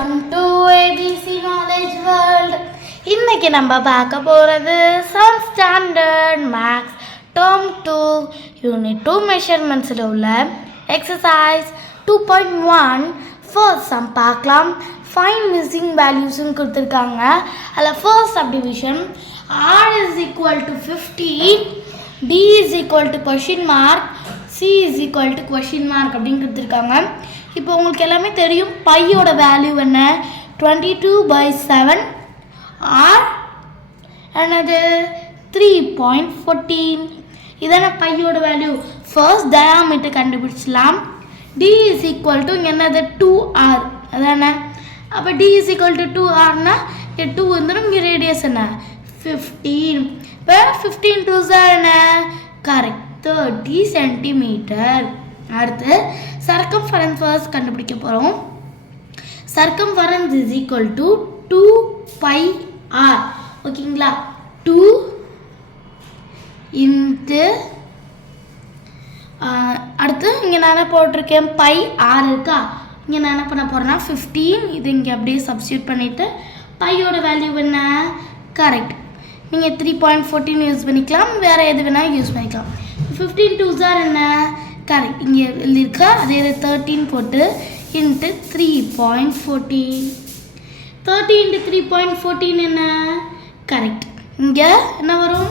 Welcome to ABC Knowledge World. இன்னைக்கு நம்ம பார்க்க போகிறது 7th Standard Maths Term 2 Unit 2 Measurementsல உள்ள Exercise 2.1 First sum பார்க்கலாம். Find missing values கொடுத்திருக்காங்க. அதில் first subdivision R is equal to 15, D is equal to question mark, C is equal to question mark அப்படின்னு கொடுத்திருக்காங்க. இப்போ உங்களுக்கு எல்லாமே தெரியும் பையோட வேல்யூ என்ன 22/7 ஆர் என்னது 3.14 இதான பையோட வேல்யூ. ஃபர்ஸ்ட் டயாமீட்டர் கண்டுபிடிச்சலாம். D is equal to என்னது 2r அதானே. அப்போ D is equal to 2rனா இங்கே 2 வந்துடும், இங்கே ரேடியஸ் என்ன 15. இப்போ 15 2s என்ன கரெக்ட் 30 சென்டிமீட்டர். அடுத்து circumference first கண்டுபிடிக்க போகிறோம். circumference is equal to 2 r ஓகேங்களா. 2 into அடுத்து இங்கே நான் என்ன போட்டிருக்கேன் பை r இருக்கா, இங்கே நான் என்ன பண்ண போகிறேன்னா 15 இது இங்கே அப்படியே சப்ஸ்டியூட் பண்ணிவிட்டு பையோட வேல்யூ என்ன கரெக்ட். நீங்கள் 3.14 யூஸ் பண்ணிக்கலாம், வேறு எது வேணால் யூஸ் பண்ணிக்கலாம். 15 2s என்ன கரெக்ட், இங்கே எழுதியிருக்கா அதே 13 போட்டு இன்ட்டு 3.14 30 இன்ட்டு 3.14 என்ன கரெக்ட். இங்கே என்ன வரும்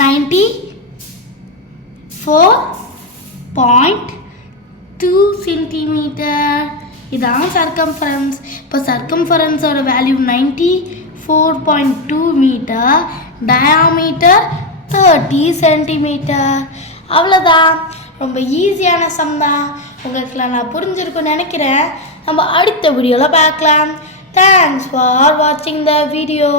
94.2 சென்டிமீட்டர். இதான் சர்க்கம்ஃபரன்ஸ். இப்போ சர்க்கம்ஃபரன்ஸோட வேல்யூ 94.2 மீட்டர், டயாமீட்டர் 30 சென்டிமீட்டர். அவ்வளோதான், ரொம்ப ஈஸியான சம் தான். உங்களுக்குலாம் நான் புரிஞ்சிருக்குன்னு நினைக்கிறேன். நம்ம அடுத்த வீடியோவில் பார்க்கலாம். தேங்க்ஸ் ஃபார் வாட்சிங் த வீடியோ.